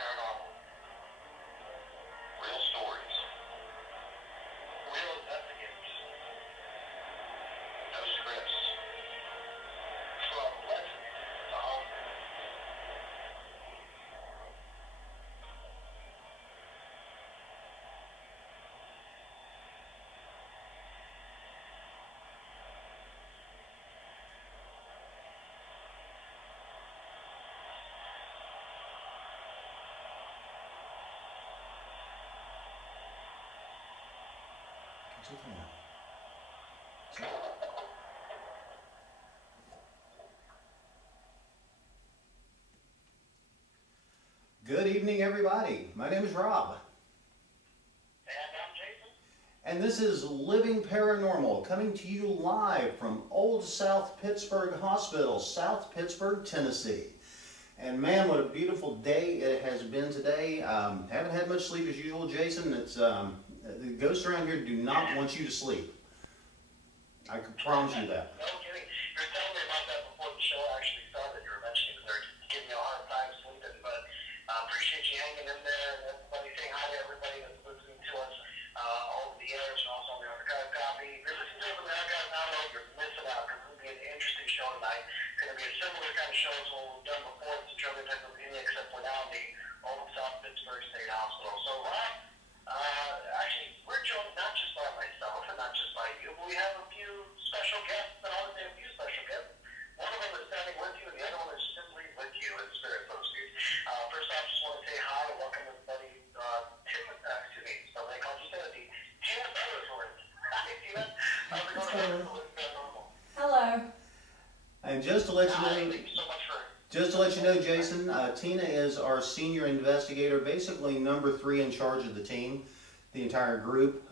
Paranormal. Real stories. Real investigators. No scripts. From legend to home. Good evening, everybody. My name is Rob. And I'm Jason. And this is Living Paranormal, coming to you live from Old South Pittsburg Hospital, South Pittsburg, Tennessee. And man, what a beautiful day it has been today. Haven't had much sleep as usual, Jason. It's the ghosts around here do not want you to sleep. I can promise you that. No kidding. You were telling me about that before the show actually started. You were mentioning that they're giving you a hard time sleeping, but appreciate you hanging in there and everybody saying hi to everybody that's listening to us over the air and also on the archive copy. If you're listening to us on the archive now, you're missing out because it's going to be an interesting show tonight. It's going to be a similar kind of show to what we've done before in Centralia, Pennsylvania, except we're now in the Old South Pittsburg State Hospital. So, Rob, actually, we're joined not just by myself and not just by you, but we have a few special guests, and I would say a few special guests. One of them is standing with you, and the other one is simply with you in spirit, so to speak. First off, just want to say hi and welcome everybody. Somebody called you Timothy. Tina Butterworth. Hi, Tina. How's it going? Hello. And just to let you know, thank you so much for... just to let you know, Jason, Tina is our senior investigator, basically number 3 in charge of the team, the entire group.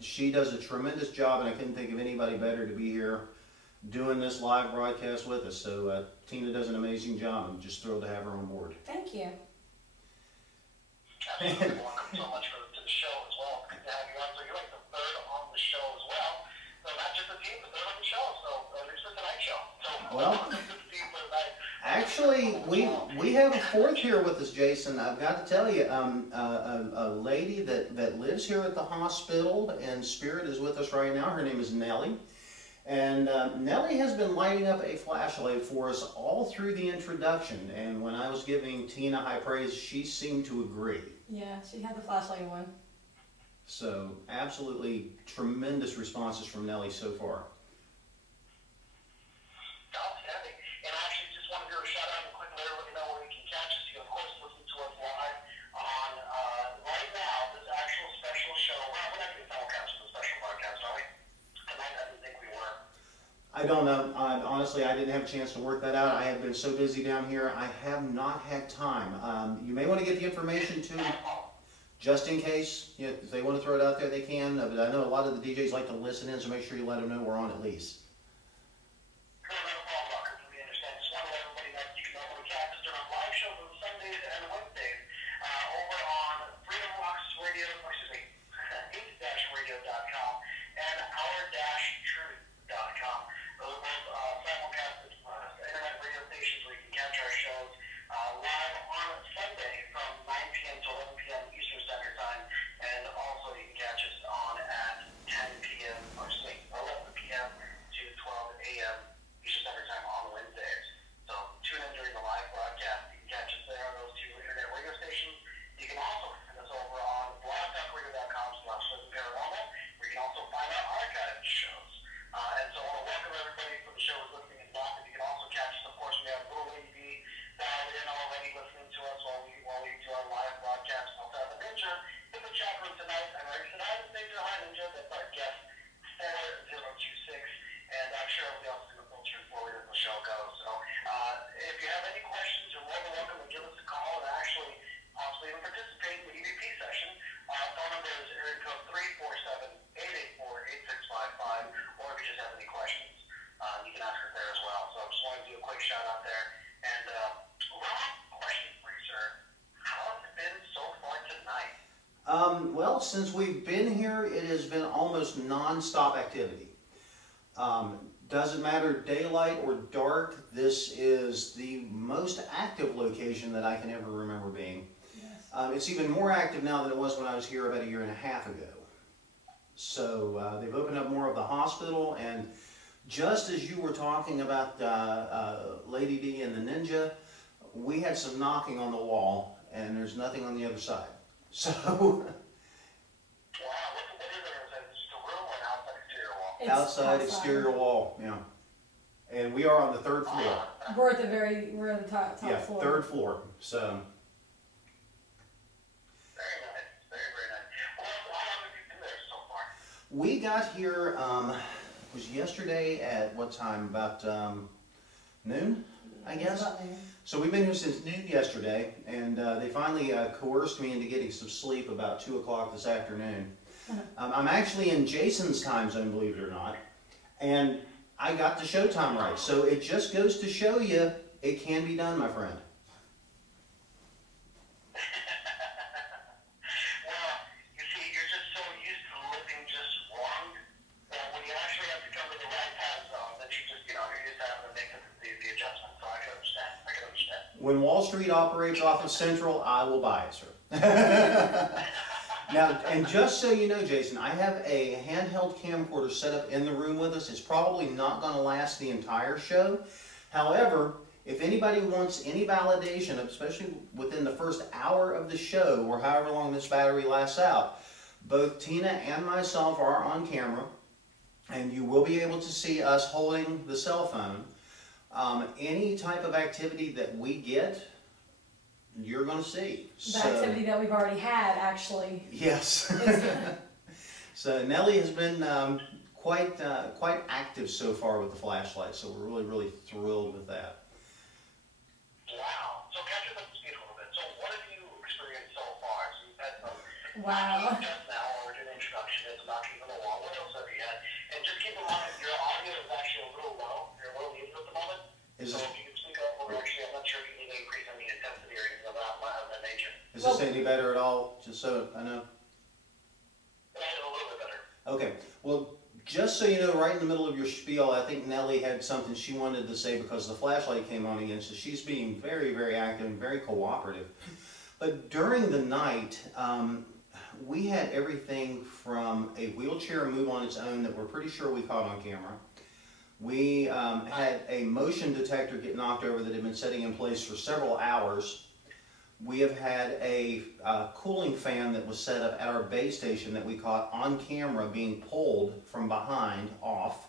She does a tremendous job, and I couldn't think of anybody better to be here doing this live broadcast with us. So Tina does an amazing job. I'm just thrilled to have her on board. Thank you. Absolutely. Welcome so much to the show as well. Good to have you on. So you're like the third on the show as well. So not just the team, but third on the show. So at least for tonight's show. So well, actually, we have a fourth here with us, Jason. I've got to tell you, a lady that lives here at the hospital and spirit is with us right now. Her name is Nellie. And Nellie has been lighting up a flashlight for us all through the introduction. And when I was giving Tina high praise, she seemed to agree. Yeah, she had the flashlight on. So absolutely tremendous responses from Nellie so far. Outstanding. And I actually just want to do a shout out and quickly let you know where you can catch us. You can, of course, listen to us live on right now, this actual special show. We're not doing simulcast for the special broadcast, are we? Tonight, I didn't think we were. I don't know. Honestly, I didn't have a chance to work that out. I have been so busy down here. I have not had time. You may want to get the information to just in case. You know, if they want to throw it out there, they can. But I know a lot of the DJs like to listen in, so make sure you let them know we're on at least. Well, since we've been here, it has been almost non-stop activity. Doesn't matter daylight or dark, this is the most active location that I can ever remember being. It's even more active now than it was when I was here about a year and a half ago. So they've opened up more of the hospital, and just as you were talking about Lady D and the Ninja, we had some knocking on the wall, and there's nothing on the other side. So... Wow, what is it? Just a room or an outside exterior wall? It's outside exterior wall, yeah. And we are on the 3rd floor. We're at the top Yeah, floor. 3rd floor. So. Very nice, very nice. Well, how long have you been there so far? We got here, it was yesterday at what time? About noon, I guess. It's about noon. So we've been here since noon yesterday, and they finally coerced me into getting some sleep about 2 o'clock this afternoon. I'm actually in Jason's time zone, believe it or not, and I got the showtime right. So it just goes to show you it can be done, my friend. Well, you see, you're just so used to living just wrong that when you actually have to come to the right time zone, that you just, you're just having to make the adjustment. So I can understand. When Wall Street operates off of Central, I will buy it, sir. Now, and just so you know, Jason, I have a handheld camcorder set up in the room with us. It's probably not going to last the entire show. However, if anybody wants any validation, especially within the first hour of the show, or however long this battery lasts out, both Tina and myself are on camera, and you will be able to see us holding the cell phone. Any type of activity that we get, you're going to see. The activity that we've already had, actually. Yes. So Nellie has been quite active so far with the flashlight, so we're really thrilled with that. Wow. So catch up to speed a little bit. So what have you experienced so far? So you've had some... Wow. Just now, or did an introduction, it's knocking on the wall. What else have you had? And just keep in mind, your audio is actually a little low. You're a little muted at the moment. So if you can speak up, or actually, I'm not sure if you need to increase any intensity or anything of that nature. Is this any better at all? Just so I know. That's a little bit better. Okay. Well, just so you know, right in the middle of your spiel, I think Nellie had something she wanted to say because the flashlight came on again, so she's being very active and very cooperative. But during the night, we had everything from a wheelchair move on its own that we're pretty sure we caught on camera. We had a motion detector get knocked over that had been sitting in place for several hours. We have had a cooling fan that was set up at our base station that we caught on camera being pulled from behind off.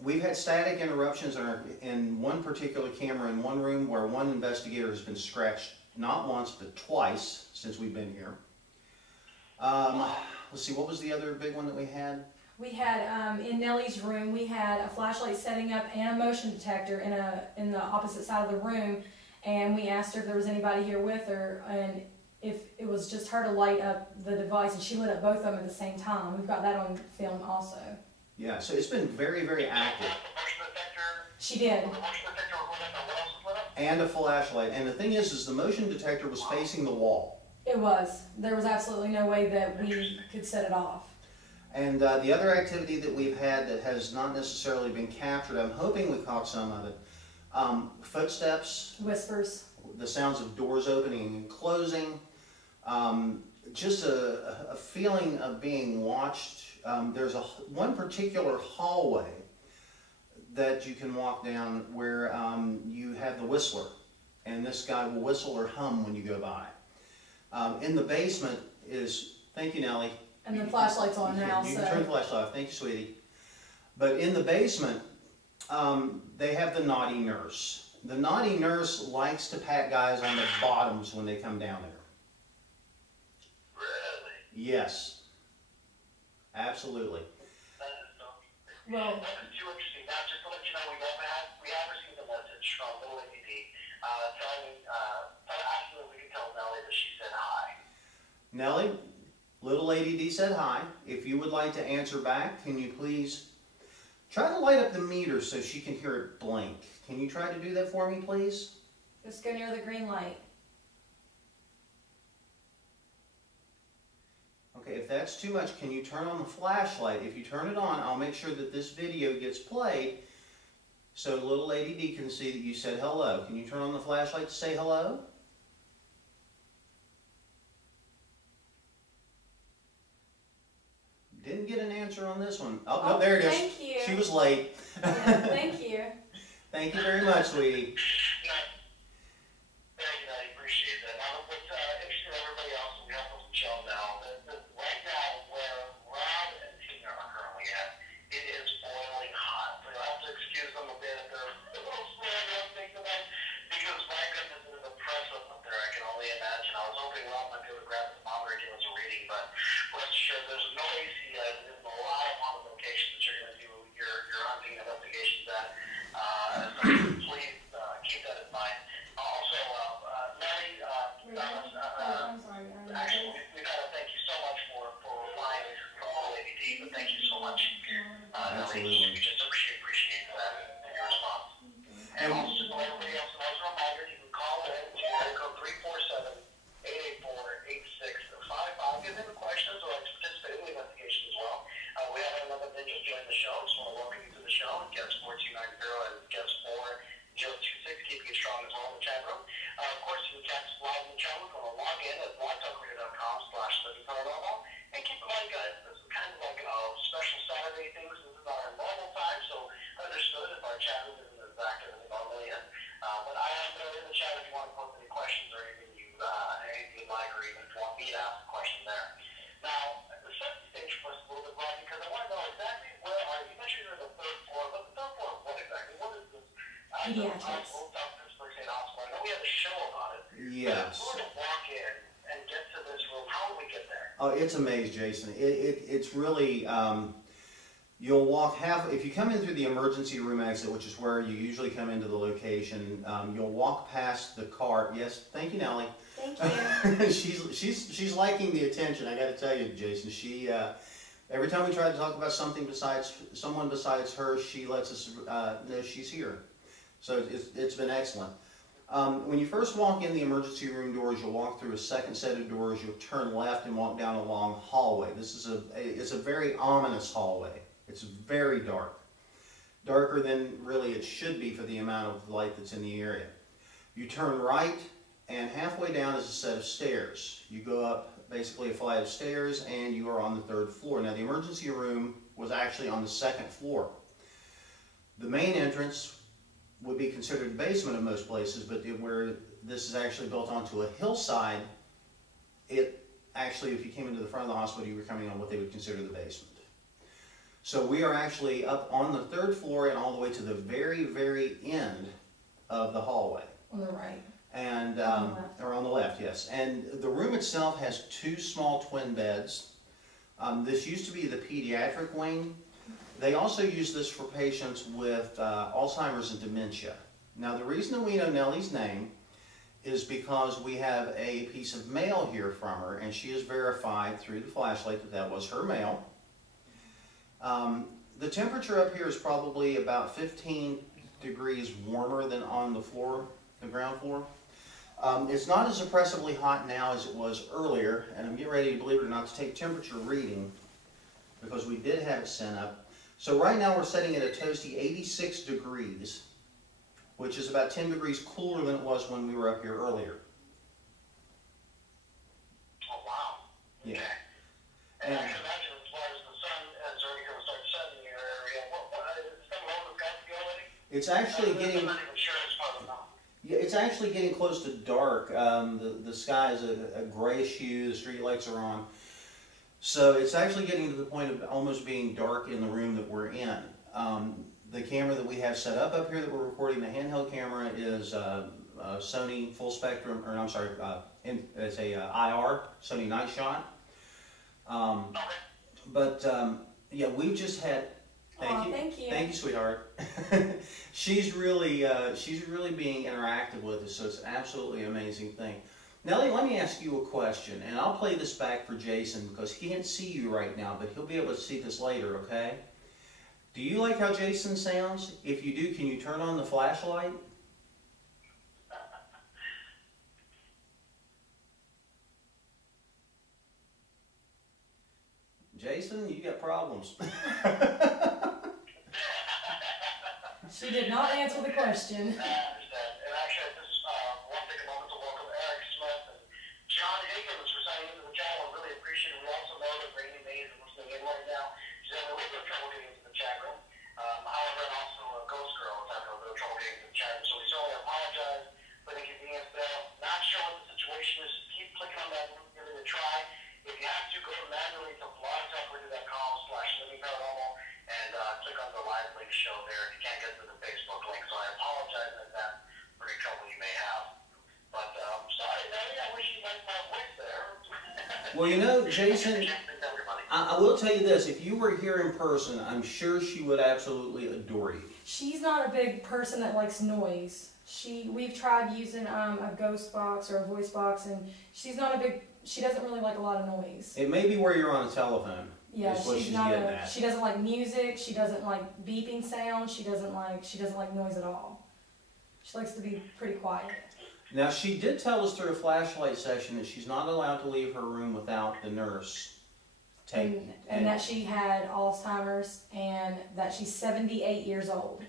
We've had static interruptions in one particular camera in one room where one investigator has been scratched not once but twice since we've been here. Let's see, what was the other big one that we had? We had, in Nellie's room, we had a flashlight setting up and a motion detector in the opposite side of the room, and we asked her if there was anybody here with her, and if it was just her to light up the device, and she lit up both of them at the same time. We've got that on film also. Yeah, so it's been very active. She did. And a flashlight. And the thing is the motion detector was facing the wall. It was. There was absolutely no way that we could set it off. And the other activity that we've had that has not necessarily been captured, I'm hoping we caught some of it. Footsteps. Whispers. The sounds of doors opening and closing. Just a feeling of being watched. There's one particular hallway that you can walk down where you have the whistler. And this guy will whistle or hum when you go by. In the basement is, thank you, Nellie. And the flashlight's on now, You so. can turn the flashlight off. Thank you, sweetie. But in the basement, they have the naughty nurse. The naughty nurse likes to pat guys on the bottoms when they come down there. Really? Yes. Absolutely. Well, That is too interesting. Now, just to let you know, we have received a message from Little Lady D asking if we could tell Nellie that she said hi. Nellie, Little Lady D said hi. If you would like to answer back, can you please try to light up the meter so she can hear it blink? Can you try to do that for me, please? just go near the green light. Okay, if that's too much, can you turn on the flashlight? If you turn it on, I'll make sure that this video gets played so Little Lady D can see that you said hello. Can you turn on the flashlight to say hello? Didn't get an answer on this one. Oh, no, there it is. Thank you. She was late. Yeah, thank you. Thank you very much, sweetie. Thank you, I appreciate that. Now, what's interesting to everybody else, we have to chill now. Right now, where Rob and Tina are currently at, it is boiling hot. So you'll have to excuse them a bit if they're a little slow on things tonight, because my goodness, it is oppressive up there. I can only imagine. I was hoping Rob might be able to grab the thermometer and give us a reading, but rest assured, there's no AC. There's a lot of haunted locations that you're going to do your hunting investigations at. So please keep that in mind. Also, Nellie, I'm sorry. actually, we got to thank you so much for replying from Old Lady D, but thank you so much, Nellie. Absolutely. We just appreciate that and your response. And also, just to let everybody else know, as a reminder, you can call in to area code 347-884-8655. If you have any questions or like to participate in the investigation as well. We have another ninja join the show. Just want to welcome you to the show. Guest 4290 and guest 4026, keeping it strong as well in the chat room. Of course, you can catch us live in the chat room. Go to log in at blogtalkradio.com/livingparanormal. And keep in mind, guys, this is kind of like a special Saturday thing. This is not our normal time, so understood if our chat room isn't as active as it normally is. But I am there in the chat if you want to post any questions or anything you'd like, or even if you want me to ask a question there. Now, the second stage for us a little bit, Brian, because I want to know exactly where are you. You mentioned you're on the third floor, but the third floor of what exactly? What is this? Pediatrics. Old South Pittsburg Hospital. I know we have a show about it. Yes. But if we were to walk in and get to this room, how would we get there? Oh, it's a maze, Jason. It's really, you'll walk half, if you come in through the emergency room exit, which is where you usually come into the location, you'll walk past the cart. Yes, thank you, Nellie. Thank you. she's liking the attention. I got to tell you, Jason. She every time we try to talk about someone besides her, she lets us know she's here. So it's been excellent. When you first walk in the emergency room doors, you'll walk through a second set of doors. You'll turn left and walk down a long hallway. It's a very ominous hallway. It's very dark, darker than really it should be for the amount of light that's in the area. You turn right, and halfway down is a set of stairs. You go up basically a flight of stairs, and you are on the third floor. Now, the emergency room was actually on the second floor. The main entrance would be considered the basement of most places, but where this is actually built onto a hillside, it actually, if you came into the front of the hospital, you were coming on what they would consider the basement. So we are actually up on the third floor and all the way to the very, very end of the hallway. On the right. And, On the left. or on the left, yes. And the room itself has two small twin beds. This used to be the pediatric wing. They also use this for patients with Alzheimer's and dementia. Now, the reason that we know Nellie's name is because we have a piece of mail here from her, and she has verified through the flashlight that that was her mail. The temperature up here is probably about 15 degrees warmer than on the floor, the ground floor. It's not as oppressively hot now as it was earlier, and I'm getting ready, believe it or not, to take temperature reading because we did have it sent up. So right now we're setting it at a toasty 86 degrees, which is about 10 degrees cooler than it was when we were up here earlier. Oh, wow. Yeah. Okay. And I can imagine as far as the sun, as early here will start setting in your area, is it coming over the sky already? It's actually getting... I'm not even sure it's part of the mountain. Yeah, it's actually getting close to dark. The sky is a grayish hue, the street lights are on. So it's actually getting to the point of almost being dark in the room that we're in. The camera that we have set up here that we're recording, the handheld camera, is Sony full spectrum, or I'm sorry, it's a IR, Sony night shot. Yeah, we've just had... Thank you. Thank you, sweetheart. She's really being interactive with us, so it's an absolutely amazing thing. Nellie, let me ask you a question, and I'll play this back for Jason because he can't see you right now, but he'll be able to see this later, okay? Do you like how Jason sounds? If you do, can you turn on the flashlight? Jason, you got problems. She did not answer the question. I understand. And actually, I just want to take a moment to welcome Eric Smith and John Higgins for signing into the channel. I really appreciate it. We also know that Rainy Mays is listening in right now. She's having a little bit of trouble getting into the chat room. However, and also Ghost Girl is having a little bit of trouble getting into the chat room. So we certainly apologize for the inconvenience there. Not sure what the situation is. Keep clicking on that link, give it a try. If you have to, go manually to blogtalkradio.com/livingparanormal and click on the live link show there if you can't get to the Facebook link. So I apologize in advance for any trouble you may have. But I'm sorry, Nelly, I wish you liked my voice there. Well, you know, Jason, I will tell you this. If you were here in person, I'm sure she would absolutely adore you. She's not a big person that likes noise. We've tried using a ghost box or a voice box, and she doesn't really like a lot of noise. It may be where you're on a telephone. Yeah, is what she's she's not getting at. she doesn't like music, she doesn't like beeping sounds, she doesn't like noise at all. She likes to be pretty quiet. Now, she did tell us through a flashlight session that she's not allowed to leave her room without the nurse taking. And that she had Alzheimer's and that she's 78 years old.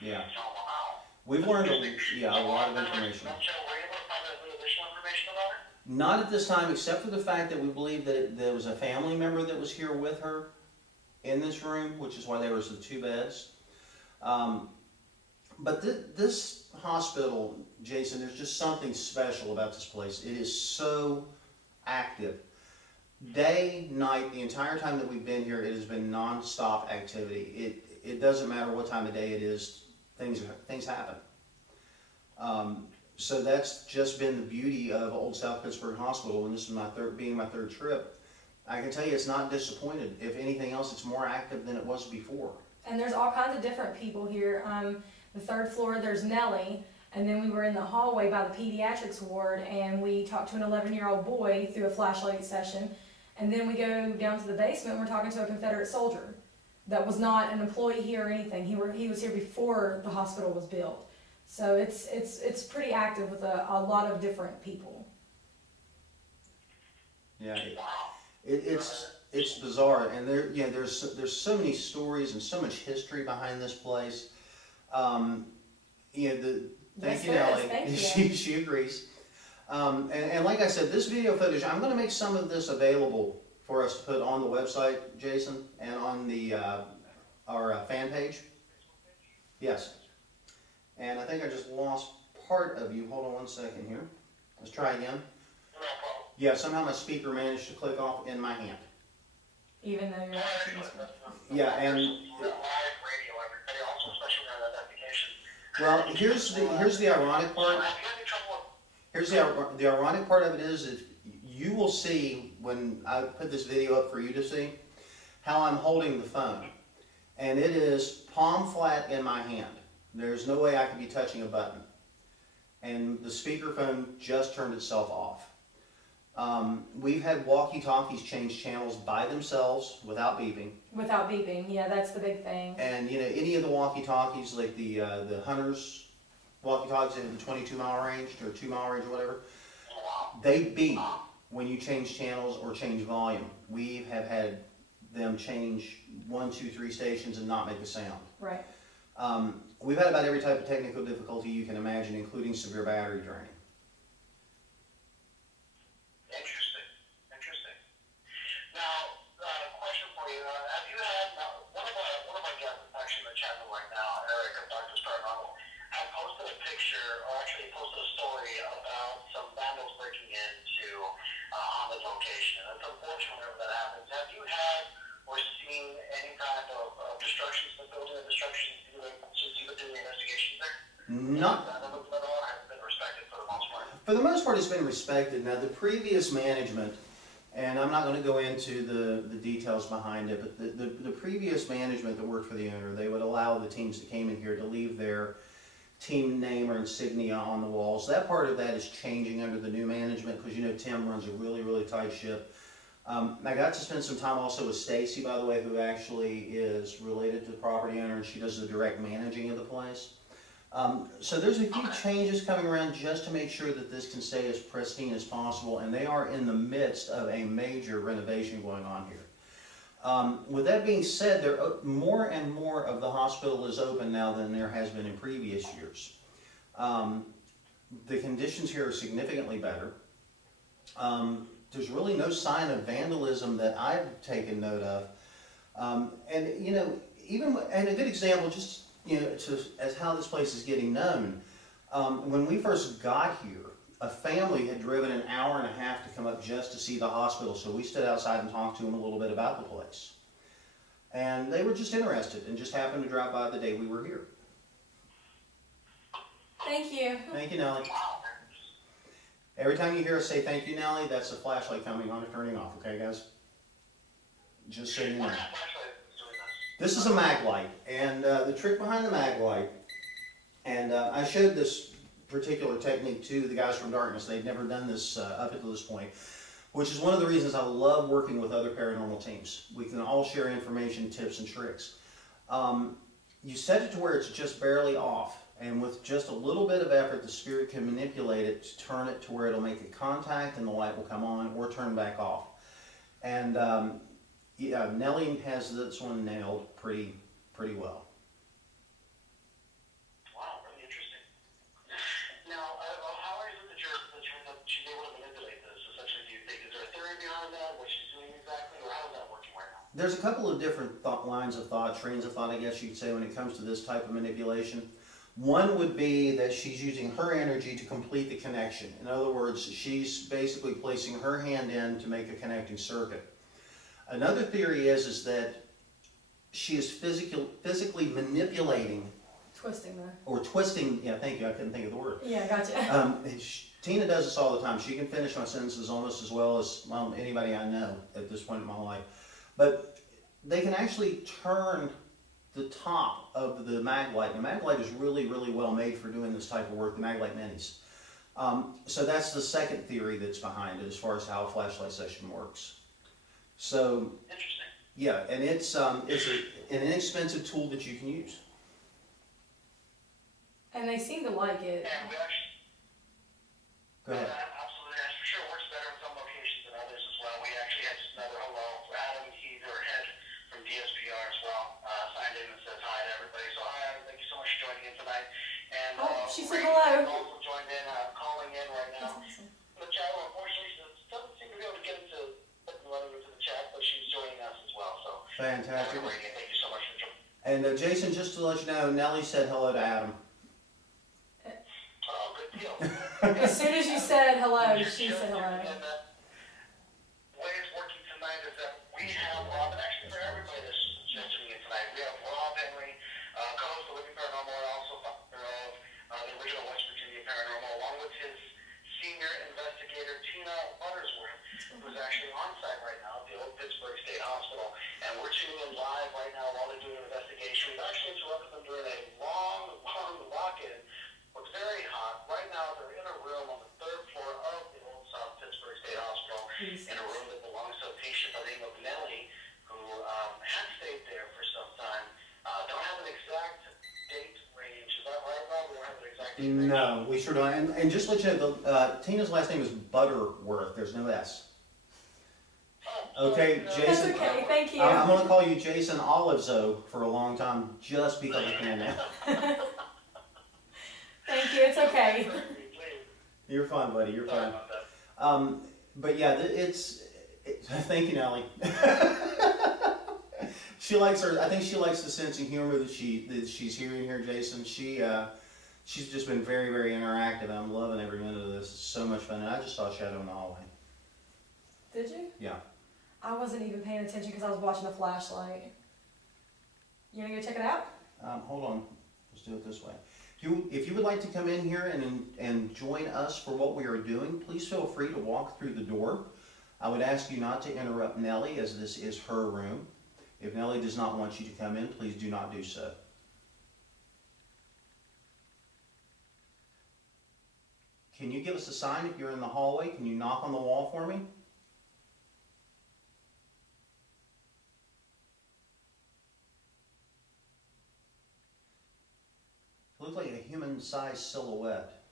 Yeah. Oh, wow. We've learned a lot of information. Were you able to find any additional information about her? Not at this time, except for the fact that we believe that there was a family member that was here with her in this room, which is why there was the 2 beds. But this hospital, Jason, there's just something special about this place. It is so active. Day, night, the entire time that we've been here, it has been non-stop activity. It doesn't matter what time of day it is, things happen. So that's just been the beauty of Old South Pittsburg Hospital, and this is being my third trip. I can tell you it's not disappointed. If anything else, it's more active than it was before. And there's all kinds of different people here. The 3rd floor, there's Nellie, and then we were in the hallway by the pediatrics ward, and we talked to an 11-year-old boy through a flashlight session, and then we go down to the basement, and we're talking to a Confederate soldier that was not an employee here or anything. He was here before the hospital was built. So it's pretty active with a lot of different people. Yeah, it's bizarre, and there's so many stories and so much history behind this place. Thank you, Nellie. She agrees. And like I said, this video footage, I'm going to make some of this available for us to put on the website, Jason, and on the our fan page. Yes. And I think I just lost part of you. Hold on one second here. Let's try again. Yeah, somehow my speaker managed to click off in my hand. Even though you're watching this one. Yeah, and well, here's the ironic part. Here's the ironic part of it is you will see when I put this video up for you to see how I'm holding the phone, and it is palm flat in my hand. There's no way I could be touching a button, and the speakerphone just turned itself off. We've had walkie-talkies change channels by themselves without beeping. Without beeping, yeah, that's the big thing. And any of the walkie-talkies, like the Hunter's walkie-talkies in the 22-mile range or 2-mile range or whatever, they beep when you change channels or change volume. We have had them change 1, 2, 3 stations and not make a sound. Right. We've had about every type of technical difficulty you can imagine, including severe battery draining. Interesting. Now, question for you. Have you had, one of our guests is actually in the chat room right now, Eric of Dr. Paranormal, had posted a picture, or actually posted a story about some vandals breaking into on the location. And it's unfortunate whenever that happens. Have you had or seen any type of destruction to the building or destruction since you've been doing the investigations there? Not. For the most part, it's been respected. Now, the previous management, and I'm not going to go into the details behind it, but the previous management that worked for the owner, they would allow the teams that came in here to leave their team name or insignia on the walls. That part of that is changing under the new management because, Tim runs a really, really tight ship. I got to spend some time also with Stacy, by the way, who actually is related to the property owner, and she does the direct managing of the place. So there's a few changes coming around just to make sure that this can stay as pristine as possible, and they are in the midst of a major renovation going on here. With that being said, more and more of the hospital is open now than there has been in previous years. The conditions here are significantly better. there's really no sign of vandalism that I've taken note of. And you know, and a good example, just you know, as how this place is getting known. When we first got here, a family had driven an hour and a half to come up just to see the hospital, so we stood outside and talked to them a little bit about the place. And they were just interested and just happened to drive by the day we were here. Thank you. Thank you, Nellie. Every time you hear us say thank you, Nellie, that's a flashlight coming on and turning off, okay, guys? Just so you know. This is a mag light, and the trick behind the mag light, and I showed this particular technique to the guys from Darkness. They'd never done this up until this point, which is one of the reasons I love working with other paranormal teams. We can all share information, tips, and tricks. You set it to where it's just barely off, and with just a little bit of effort, the spirit can manipulate it to turn it to where it'll make a contact and the light will come on or turn back off. And yeah, Nellie has this one nailed pretty well. Wow, really interesting. Now, how is it that she's able to manipulate this? Essentially, do you think, is there a theory behind that, what she's doing exactly, or how is that working right now? There's a couple of different lines of thought, trains of thought, I guess you could say, when it comes to this type of manipulation. One would be that she's using her energy to complete the connection. In other words, she's basically placing her hand in to make a connecting circuit. Another theory is that she is physically manipulating. Twisting the... Or twisting, yeah, thank you, I couldn't think of the word. Yeah, gotcha. Tina does this all the time. She can finish my sentences almost as well as anybody I know at this point in my life. But they can actually turn the top of the mag light. The mag light is really, really well made for doing this type of work, the mag light minis. So that's the second theory that's behind it as far as how a flashlight session works. So, interesting. Yeah, and it's an inexpensive tool that you can use. And they seem to like it. And we actually... Go ahead. Absolutely. I'm sure it works better in some locations than others as well. We actually had just another hello for Adam. He's our head from DSPR as well. Signed in and says hi to everybody. So hi, Adam. Thank you so much for joining in tonight. And she said hello. Also joined in, calling in right now. That's awesome. The chat, unfortunately, she doesn't seem to be able to get into the chat, but she's joining us as well. So Fantastic. Thank you so much for joining. And Jason, just to let you know, Nellie said hello to Adam. Oh, good deal. As soon as you said hello, she said hello. The way it's working tonight is that we have Rob, and actually for everybody that's just tuning in tonight, we have Rob Henry, co-host of Living Paranormal, and also founder of the original West Virginia Paranormal, along with his senior investigator, Tina Buttersworth, who's actually on site right now at the Old Pittsburg State Hospital. And we're tuning in live right now while they're doing an investigation. We've actually interrupted them during a long walk-in. It's very hot. Right now, they're in a room on the third floor of the Old South Pittsburg State Hospital, in a room that belongs to a patient by the name of Nellie, who had stayed there for some time. Don't have an exact date range. Is that right, Rob? We don't have an exact date range. No, we sure don't. And just to let you know, Tina's last name is Butterworth. There's no S. Okay, Jason. That's okay, thank you. I'm going to call you Jason Oliveso for a long time just because I can now. Thank you, it's okay. You're fine, buddy. You're fine. But yeah, thank you, Nellie. She likes her. I think she likes the sense of humor that she's hearing here, Jason. She's just been very, very interactive, and I'm loving every minute of this. It's so much fun. And I just saw a shadow in the hallway. Did you? Yeah. I wasn't even paying attention because I was watching the flashlight. You gonna go check it out? Hold on. Let's do it this way. If you would like to come in here and join us for what we are doing, please feel free to walk through the door. I would ask you not to interrupt Nellie, as this is her room. If Nellie does not want you to come in, please do not do so. Can you give us a sign if you're in the hallway? Can you knock on the wall for me? It looks like a human-sized silhouette,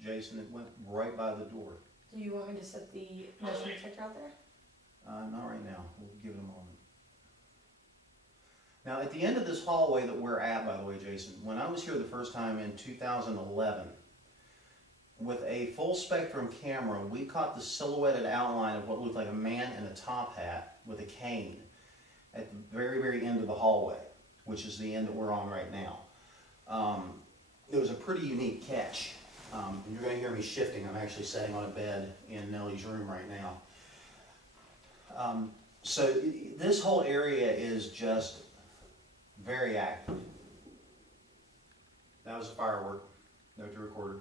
Jason. It went right by the door. Do you want me to set the motion detector out there? Not right now. We'll give it a moment. Now, at the end of this hallway that we're at, by the way, Jason, when I was here the first time in 2011, with a full spectrum camera, we caught the silhouetted outline of what looked like a man in a top hat with a cane at the very, very end of the hallway, which is the end that we're on right now. It was a pretty unique catch. You're going to hear me shifting. I'm actually sitting on a bed in Nellie's room right now. So this whole area is just very active. That was a firework. Note to recorder.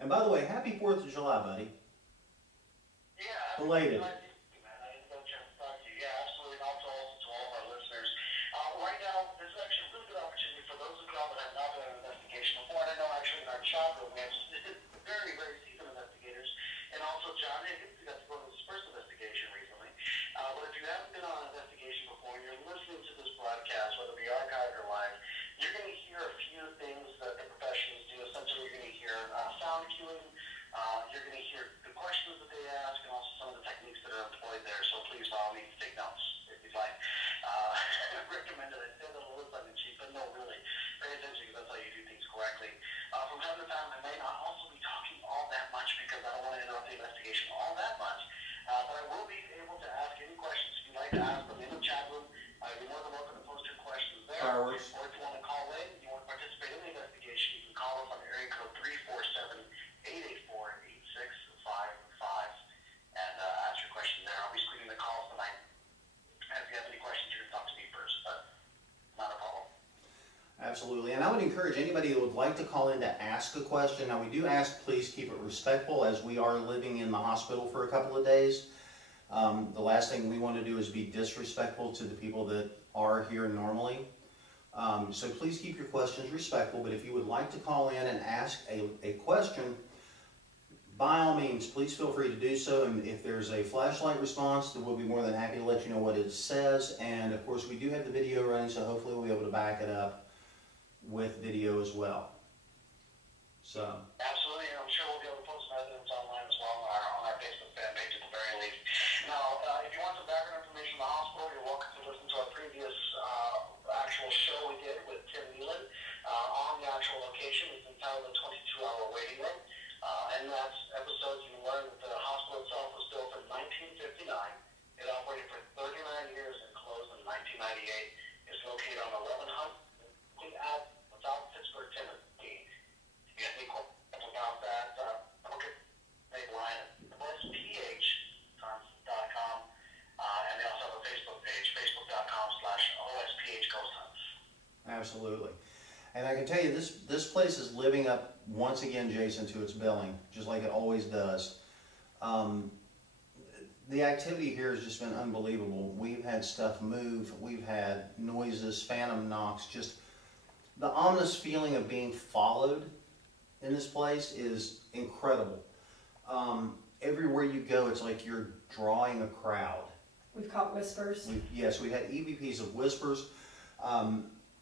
And by the way, happy 4th of July, buddy. Yeah. Belated. I didn't get a chance to talk to you. Yeah, absolutely. And also to all of our listeners. Right now, this is actually a really good opportunity for those of y'all that have not done an investigation before. And I know actually in our chat room we have very, very seasoned investigators. And also John Higgins, who got to go to his first investigation recently. But if you haven't been on an investigation before, you're listening to this broadcast, whether it be archived or live, you're going to hear a few things that the professionals do. Essentially, you're going to hear sound cueing. You're going to hear the questions that they ask and also some of the techniques that are employed there. So please, by all means, take notes if you'd like. I recommend it. I say that a little tongue in cheek, but no, really, pay attention because that's how you do things correctly. From time to time, I may not also be talking all that much because I don't want to interrupt the investigation all that much. But I will be able to ask any questions. If you'd like to ask them in the chat room, you're more than welcome to post your questions there. Fireworks. Or if you want to call in, you want to participate in the investigation, you can call us on area code 347-884-8655 and ask your question there. I'll be screening the calls tonight. And if you have any questions, you can talk to me first, but not a problem. Absolutely. And I would encourage anybody that would like to call in to ask a question. Now, we do ask, please keep it respectful as we are living in the hospital for a couple of days. The last thing we want to do is be disrespectful to the people that are here normally. So please keep your questions respectful, but if you would like to call in and ask a question, by all means, please feel free to do so. And if there's a flashlight response, then we'll be more than happy to let you know what it says. And of course, we do have the video running, so hopefully we'll be able to back it up with video as well. So. Absolutely, and I'm sure we'll be able to post some evidence online as well on our Facebook fan page at the very least. Now, if you want some background information on the hospital, you're welcome to listen to our previous actual show we did with Tim Nealon on the actual location. It's entitled The 22-Hour Waiting Room. And that's episodes you learn that the hospital itself was built in 1959. It operated for 39 years and closed in 1998. It's located on 1100 South Pittsburg, Tennessee. If you have any questions about that, look at the line at OSPH.com. And they also have a Facebook page, facebook.com/OSPHGhostHunts. Absolutely. And I can tell you, this place is living up, once again, Jason, to its billing, just like it always does. The activity here has just been unbelievable. We've had stuff move, we've had noises, phantom knocks, just the ominous feeling of being followed in this place is incredible. Everywhere you go, it's like you're drawing a crowd. We've caught whispers. Yes, we had EVPs of whispers.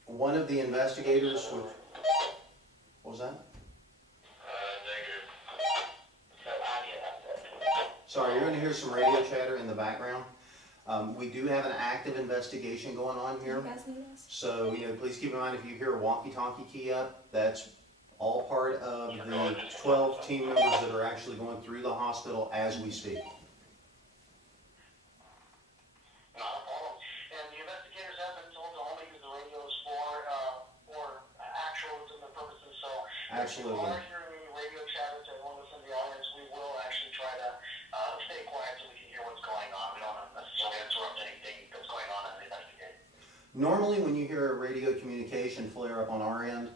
One of the investigators, what was that? Negative. Sorry, you're going to hear some radio chatter in the background. We do have an active investigation going on here. You guys need us? So, please keep in mind if you hear a walkie-talkie key up, that's all part of the 12 team members that are actually going through the hospital as we speak. Not a problem. And the investigators have been told to only use the radios for actual legitimate purposes. So Absolutely. if you are hearing any radio chatter to everyone that's in the audience, we will actually try to stay quiet so we can hear what's going on. We don't necessarily interrupt anything that's going on and investigate. Normally when you hear a radio communication flare up on our end,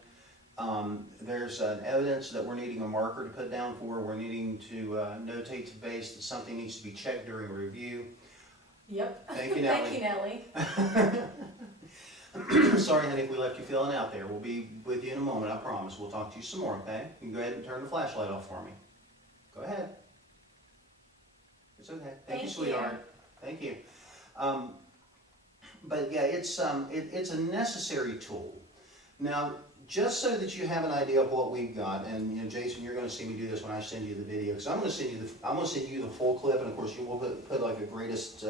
there's an evidence that we're needing a marker to put down for. We're needing to notate to base that something needs to be checked during review. Yep. Thank you, Nellie. Thank you, Nellie. Sorry, honey, if we left you feeling out there. We'll be with you in a moment, I promise. We'll talk to you some more, okay? You can go ahead and turn the flashlight off for me. Go ahead. It's okay. Thank you, sweetheart. Thank you. But yeah, it's a necessary tool. Now, just so that you have an idea of what we've got, and Jason, you're going to see me do this when I send you the video, because I'm going to send you the full clip, and of course you will put like a greatest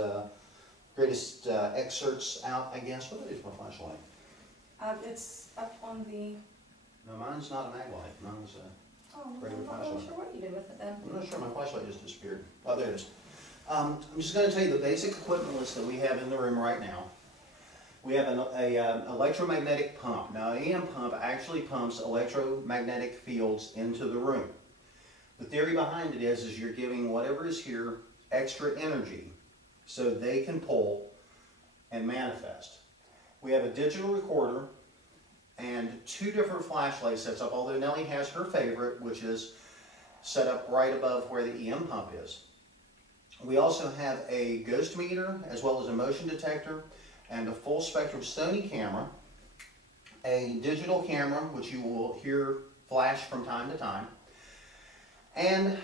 excerpts out, I guess. What is my flashlight? It's up on the No, mine's not a mag light. Mine's a Oh, regular I'm not really flashlight. sure what you did with it then. I'm not sure, my flashlight just disappeared. Oh, there it is. I'm just going to tell you the basic equipment list that we have in the room right now. We have an electromagnetic pump. Now, an EM pump actually pumps electromagnetic fields into the room. The theory behind it is you're giving whatever is here extra energy so they can pull and manifest. We have a digital recorder and 2 different flashlight sets up, although Nellie has her favorite, which is set up right above where the EM pump is. We also have a ghost meter as well as a motion detector and a full spectrum Sony camera, a digital camera which you will hear flash from time to time, and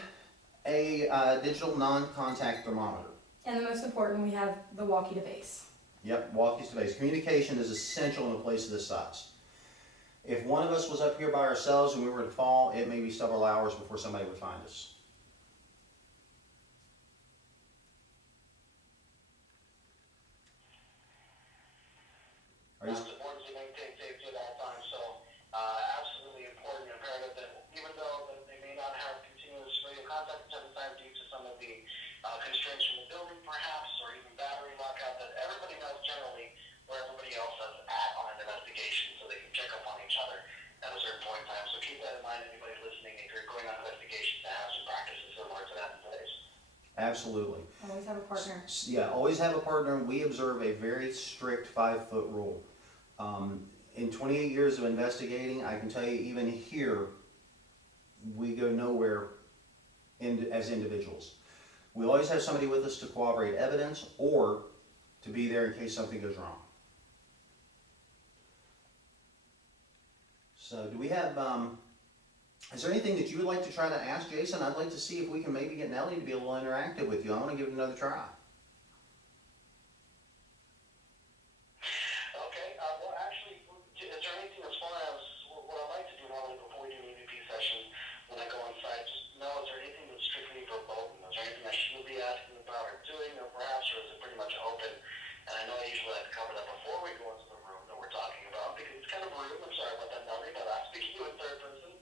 a digital non-contact thermometer. And the most important, we have the walkie to base. Yep, walkies to base. Communication is essential in a place of this size. If one of us was up here by ourselves and we were to fall, it may be several hours before somebody would find us. Are you... It's important to maintain safety at all times, so absolutely important and imperative that even though they may not have continuous radio contact at the time due to some of the constraints from the building perhaps, or even battery lockout, that everybody knows generally where everybody else is at on an investigation so they can check up on each other at a certain point in time. So keep that in mind, anybody listening, if you're going on investigations, to have some practices similar to that in place. Absolutely. Always have a partner. Yeah, always have a partner. We observe a very strict 5-foot rule. In 28 years of investigating, I can tell you even here, we go nowhere as individuals. We always have somebody with us to corroborate evidence or to be there in case something goes wrong. So do we have, is there anything that you would like to try to ask Jason? I'd like to see if we can maybe get Nellie to be a little interactive with you. I want to give it another try. Okay, well actually, is there anything as far as what I like to do normally before we do an EVP session when I go inside, just know, is there anything that's strictly verboten? Is there anything I should be asking about or doing, or perhaps, or is it pretty much open? And I know I usually like to cover that before we go into the room that we're talking about, because it's kind of rude. I'm sorry about that, Nellie, but I'm speaking to you in third person.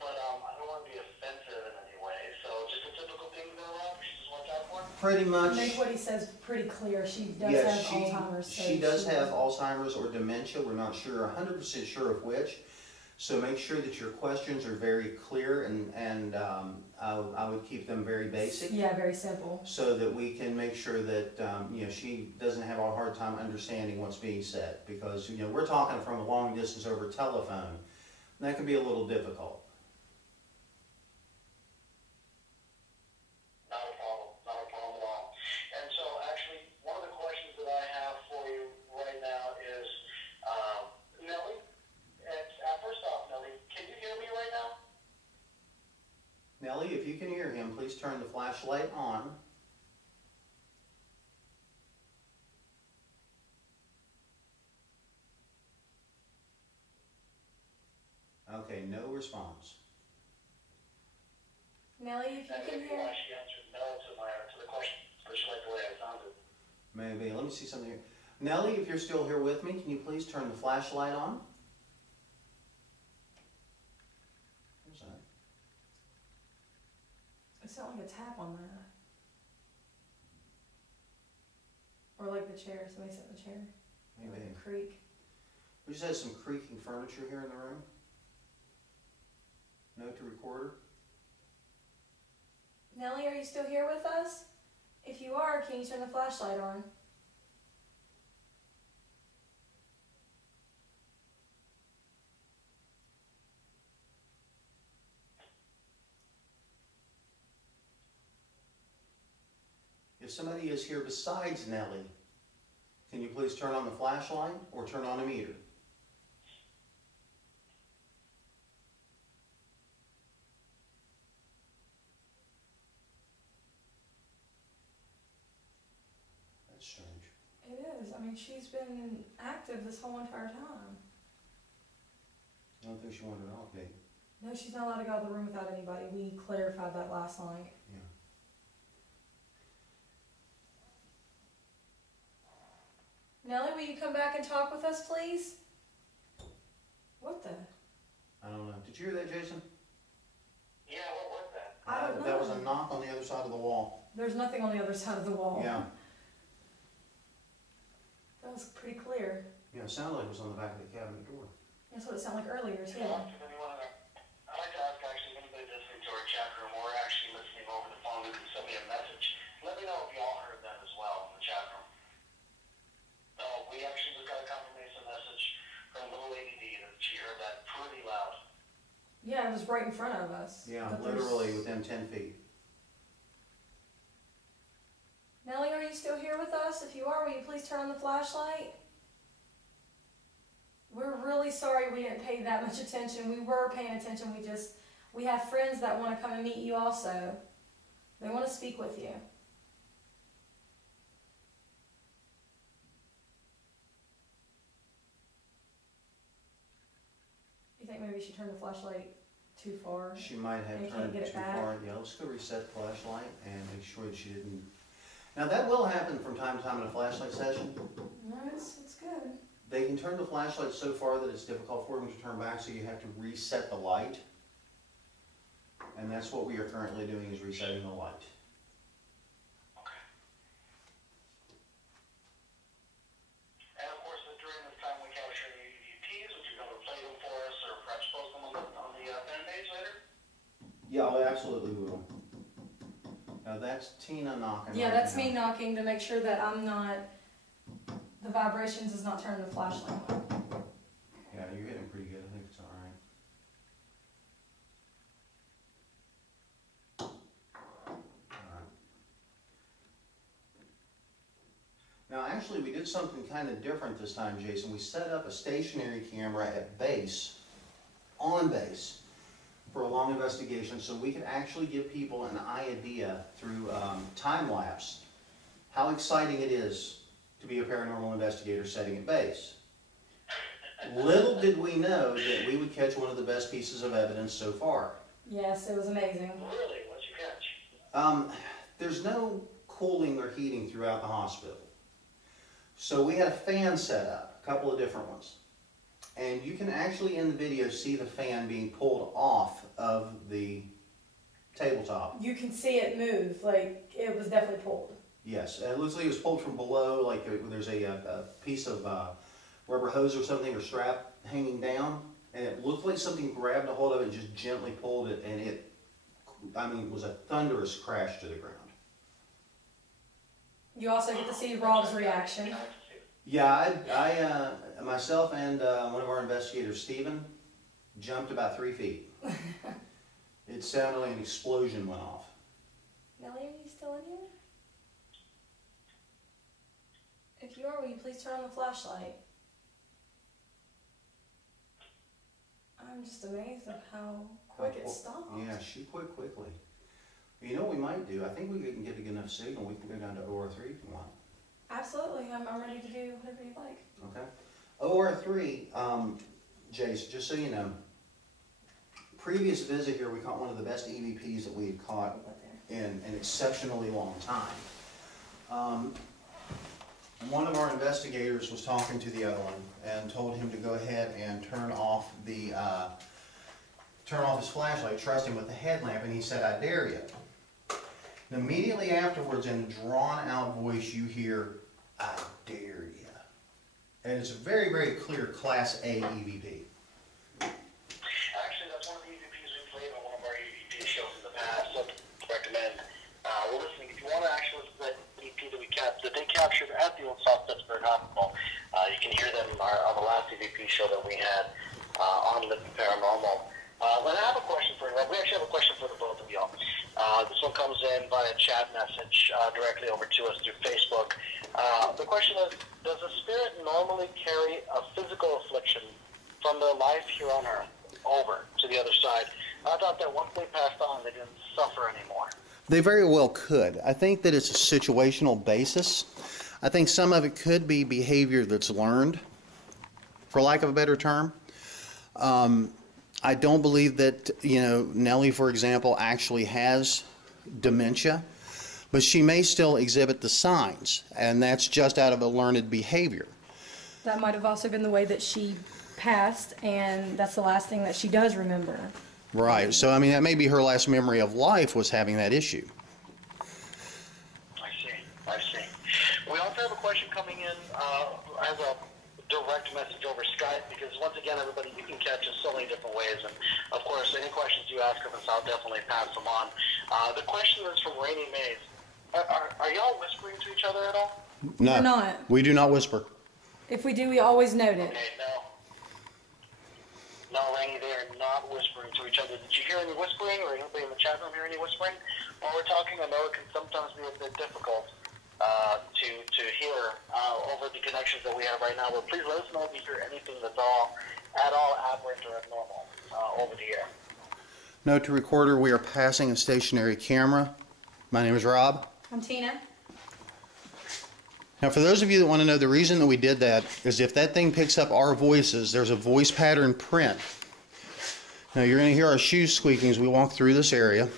But I don't want to be offensive in any way. So just the typical things that are up, we should just watch out for. Pretty much. Make what he says pretty clear. She does Yes, have Alzheimer's. So she does have Alzheimer's or dementia. We're not sure, 100% sure of which. So make sure that your questions are very clear, and I would keep them very basic. Yeah, very simple. So that we can make sure that you know, she doesn't have a hard time understanding what's being said, because you know, we're talking from a long distance over telephone, and that can be a little difficult. Not a problem at all. And so actually, one of the questions that I have for you right now is, Nellie, first off, Nellie, can you hear me right now? Nellie, if you can hear him, please turn the flashlight on. Okay, no response. Nellie, if you can hear. She answered no to the question, especially like the way I sounded. Maybe. Let me see something here. Nellie, if you're still here with me, can you please turn the flashlight on? Where's that? It sounded like a tap on that. Or like the chair. Somebody sat in the chair. Maybe. Like a creak. We just had some creaking furniture here in the room. Note to recorder. Nellie, are you still here with us? If you are, can you turn the flashlight on? If somebody is here besides Nellie, can you please turn on the flashlight or turn on a meter? That's strange. It is. I mean, she's been active this whole entire time. I don't think she wanted it off, babe. No, she's not allowed to go out of the room without anybody. We clarified that last night. Yeah. Nellie, will you come back and talk with us, please? What the? I I don't know. Did you hear that, Jason? Yeah, what was that? I don't know. That was a knock on the other side of the wall. There's nothing on the other side of the wall. Yeah. That was pretty clear. Yeah, it sounded like it was on the back of the cabinet door. That's what it sounded like earlier, too. I'd like to ask actually anybody listening to our chat room or actually listening over the phone who can send me a message. Let me know if y'all heard that as well in the chat room. We actually just got a confirmation message from little lady that she heard that pretty loud. Yeah, it was right in front of us. Yeah, But literally within 10 feet. Nellie, are you still here with us? If you are, will you please turn on the flashlight? We're really sorry we didn't pay that much attention. We were paying attention. We have friends that want to come and meet you also. They want to speak with you. You think maybe we should turn the flashlight too far? She might have And turned can't get it it too back. far. Yeah, let's go reset the flashlight and make sure that she didn't. Now that will happen from time to time in a flashlight session. No, it's good. They can turn the flashlight so far that it's difficult for them to turn back, so you have to reset the light. And that's what we are currently doing, is resetting the light. Okay. And of course, during this time we capture the EVPs, would you be able to play them for us or perhaps post them on the fan page later? Yeah, I absolutely will. Now that's Tina knocking. Yeah, right that's now. me knocking to make sure that I'm not, the vibrations is not turning the flashlight on. Yeah, you're getting pretty good. I think it's all right. All right. Now, actually, we did something kind of different this time, Jason. We set up a stationary camera at base, on base, for a long investigation, so we could actually give people an idea through time lapse how exciting it is to be a paranormal investigator setting at base. Little did we know that we would catch one of the best pieces of evidence so far. Yes, it was amazing. Really? What'd you catch? There's no cooling or heating throughout the hospital. So we had a fan set up, a couple of different ones. And you can actually in the video see the fan being pulled off of the tabletop. You can see it move, like it was definitely pulled. Yes, and it looks like it was pulled from below, like there's a piece of rubber hose or something or strap hanging down, and it looked like something grabbed a hold of it and just gently pulled it, and it, I mean, it was a thunderous crash to the ground. You also get to see Rob's reaction. Yeah, I myself and one of our investigators, Stephen, jumped about 3 feet. It sounded like an explosion went off. Nellie, are you still in here? If you are, will you please turn on the flashlight? I'm just amazed at how quick it stopped. Yeah, she quit quickly. You know what we might do? I think we can get a good enough signal. We can go down to OR3 if you want. Absolutely, I'm ready to do whatever you like. Okay. OR3, Jace, just so you know, previous visit here, we caught one of the best EVPs that we had caught in an exceptionally long time. One of our investigators was talking to the other one and told him to go ahead and turn off his flashlight, trust him with the headlamp, and he said, "I dare you." And immediately afterwards, in a drawn-out voice, you hear, "I dare you." And it's a very, very clear Class A EVP. Actually, that's one of the EVPs we played on one of our EVP shows in the past, so I recommend listening. If you want to actually listen to that EVP that they captured at the Old South Pittsburg Hospital, you can hear them on the last EVP show that we had on Living Paranormal. But I have a question for you. We actually have a question for the both of y'all. This one comes in via chat message directly over to us through Facebook. The question is, does a spirit normally carry a physical affliction from their life here on Earth over to the other side? I thought that once they passed on, they didn't suffer anymore. They very well could. I think that it's a situational basis. I think some of it could be behavior that's learned, for lack of a better term. I don't believe that, Nellie, for example, actually has dementia, but she may still exhibit the signs, and that's just out of a learned behavior. That might have also been the way that she passed, and that's the last thing that she does remember. Right. So, I mean, that may be her last memory of life was having that issue. I see. We also have a question coming in as a direct message over Skype, because once again, everybody, you can catch us so many different ways, and of course, any questions you ask of us, I'll definitely pass them on. The question is from Rainy Mays. Are y'all whispering to each other at all? No. We're not. We do not whisper. If we do, we always note it. Okay, no, Rainy, they are not whispering to each other. Did you hear any whispering, or anybody in the chat room hear any whispering while we're talking? I know it can sometimes be a bit difficult to hear over the connections that we have right now, but please let us know if you hear anything that's at all aberrant or abnormal over the air. Note to recorder, we are passing a stationary camera. My name is Rob. I'm Tina. Now, for those of you that want to know, the reason that we did that is if that thing picks up our voices, there's a voice pattern print. Now, you're going to hear our shoes squeaking as we walk through this area.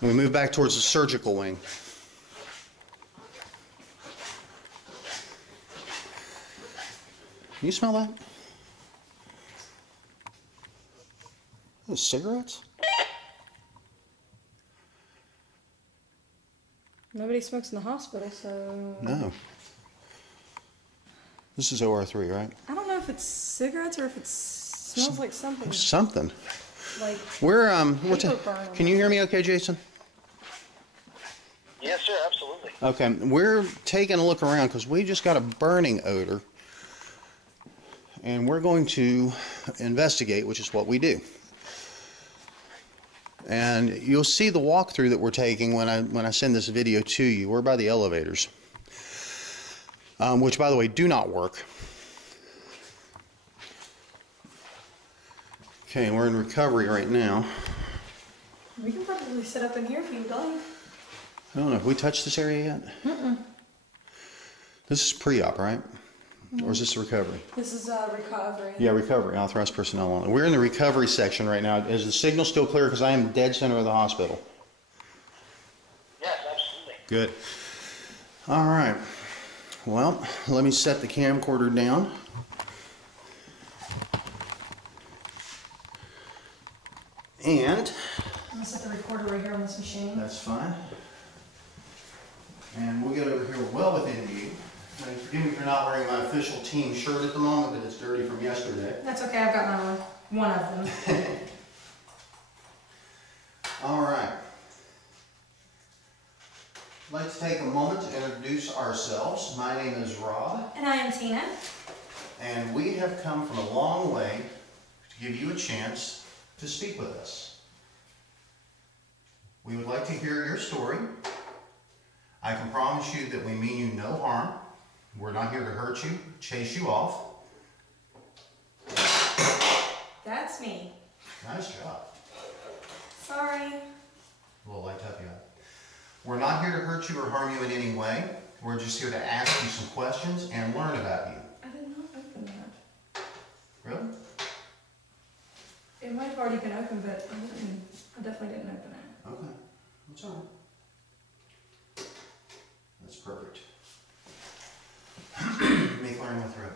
And we move back towards the surgical wing. Can you smell that? Those cigarettes? Nobody smokes in the hospital, so... No. This is OR3, right? I don't know if it's cigarettes or if it smells like something. Something. Like... We're burn. Can you hear me okay, Jason? Yes, sir, absolutely. Okay, we're taking a look around because we just got a burning odor. And we're going to investigate, which is what we do. And you'll see the walkthrough that we're taking when I send this video to you. We're by the elevators, which, by the way, do not work. Okay, we're in recovery right now. We can probably sit up in here if you'd like. I don't know. Have we touched this area yet? Mm-mm. This is pre-op, right? Or is this recovery? This is recovery. Yeah, recovery. Authorized personnel only. We're in the recovery section right now. Is the signal still clear? Because I am dead center of the hospital. Yes, absolutely. Good. All right. Well, let me set the camcorder down. And I'm going to set the recorder right here on this machine. that's fine. And we'll get over here well within view. And forgive me for not wearing my official team shirt at the moment, but it's dirty from yesterday. That's okay, I've got my own. One of them. All right. I'd like to take a moment to introduce ourselves. My name is Rob. And I am Tina. And we have come from a long way to give you a chance to speak with us. We would like to hear your story. I can promise you that we mean you no harm. We're not here to hurt you, chase you off. That's me. Nice job. Sorry. A little light up, yeah. We're not here to hurt you or harm you in any way. We're just here to ask you some questions and learn about you. I did not open that. Really? It might have already been open, but I definitely didn't open it. Okay. That's all right. That's perfect. Me clearing my throat.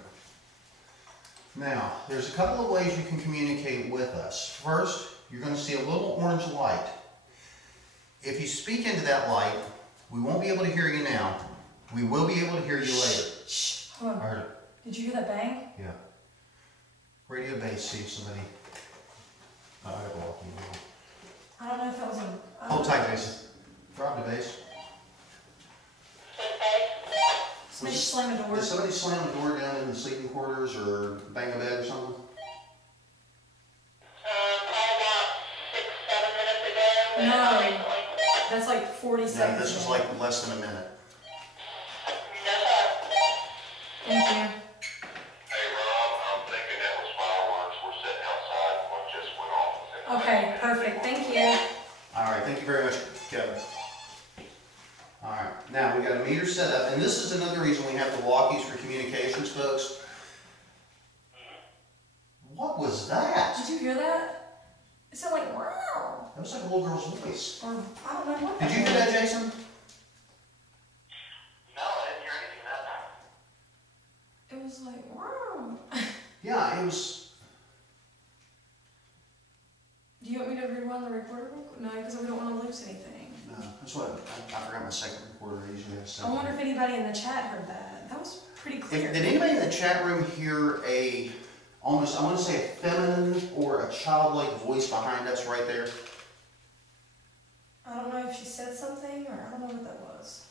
Now, there's a couple of ways you can communicate with us. First, you're going to see a little orange light. If you speak into that light, we won't be able to hear you now. We will be able to hear you later. Shh. Hold on. I heard it. Did you hear that bang? Yeah. Radio bass, see if somebody... I gotta walk you. I don't know if that was a... Hold tight, Jason. Drop the bass. Somebody slam a door. Did somebody slam the door down in the sleeping quarters or bang a bed or something? Probably about 6-7 minutes ago. No. That's like 40 No, seconds. this was like less than a minute. Thank you. Hey Rob, I'm thinking that was fireworks. We're sitting outside and one just went off. Okay, perfect. Thank you. All right, thank you very much, Kevin. All right, now we got a meter set up, and this is another reason we have the walkies for communications, folks. What was that? Did you hear that? It sounded like wow. That was like a little girl's voice. Or I don't know what. Did you hear that, Jason? No, I didn't hear anything of that. It was like wow. rewind the recorder real quick? No, because we don't want to lose anything. No, that's what I forgot my second recorder. I usually have a second. I wonder if anybody in the chat heard that. That was pretty clear. Did anybody in the chat room hear almost, I want to say a feminine or a childlike voice behind us right there? I don't know if she said something or I don't know what that was.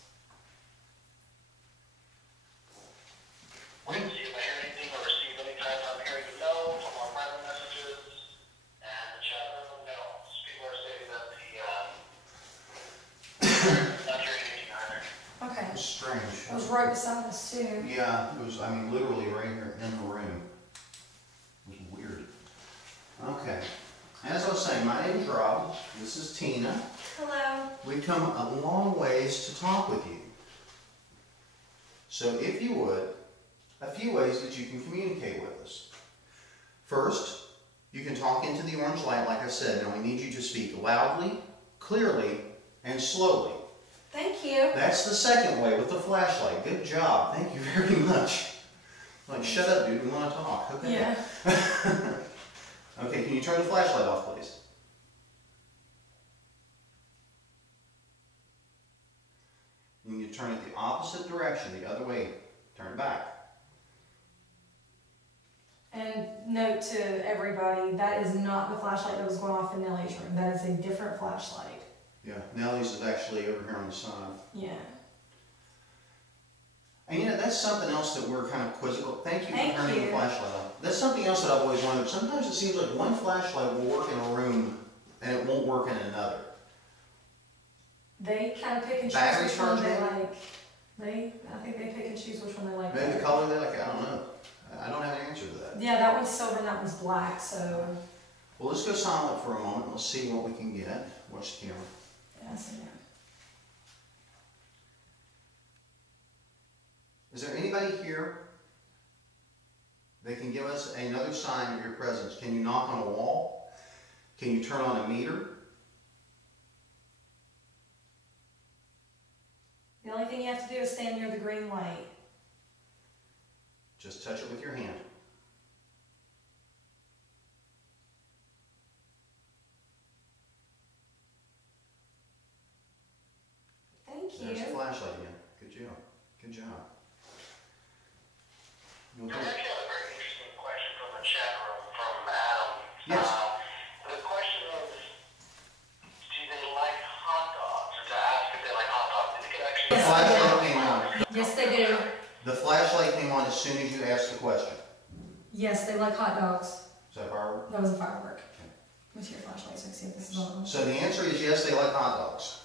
We'll see if I hear anything or receive any type. I'm hearing no from our private messages and the chat room. No, people are saying that not hearing anything either. Okay. It was strange. It was right beside us too. Yeah, it was, I mean, literally right here in the room. It was weird. Okay. As I was saying, my name's Rob. This is Tina. Hello. We've come a long ways to talk with you. So if you would, a few ways that you can communicate with us. First, you can talk into the orange light, like I said. Now we need you to speak loudly, clearly, and slowly. Thank you. That's the second way with the flashlight. Good job. Thank you very much. Like, shut up, dude. We want to talk. Okay. Yeah. Okay, can you turn the flashlight off, please? You need to turn it the opposite direction, the other way. Turn it back. And note to everybody, that is not the flashlight that was going off in Nellie's room. That is a different flashlight. Yeah, Nellie's is actually over here on the side. Yeah. And you know, that's something else that we're kind of quizzical. Thank you Thank for turning you. the flashlight off. That's something else that I've always wondered. Sometimes it seems like one flashlight will work in a room and it won't work in another. They kind of pick and choose Batteries which one they charging? like. I think they pick and choose which one they like. Maybe the better. color they like, I don't know. I don't have an answer to that. Yeah, that one's silver and that one's black, so. Well, let's go silent for a moment. Let's see what we can get. Watch the camera. Yeah, so yeah. Is there anybody here that can give us another sign of your presence? Can you knock on a wall? Can you turn on a meter? The only thing you have to do is stand near the green light. Just touch it with your hand. Thank you. There's the flashlight again. Good job. Good job. We actually have a very interesting question from the chat room from Adam. Yes. The question is, do they like hot dogs? Or to ask if they like hot dogs. If you could actually... The flashlight came on. Yes, they do. The flashlight came on as soon as you asked the question. Yes, they like hot dogs. Is that firework? That was a firework. Let me see your flashlight so I can see if this is on. So the answer is yes, they like hot dogs.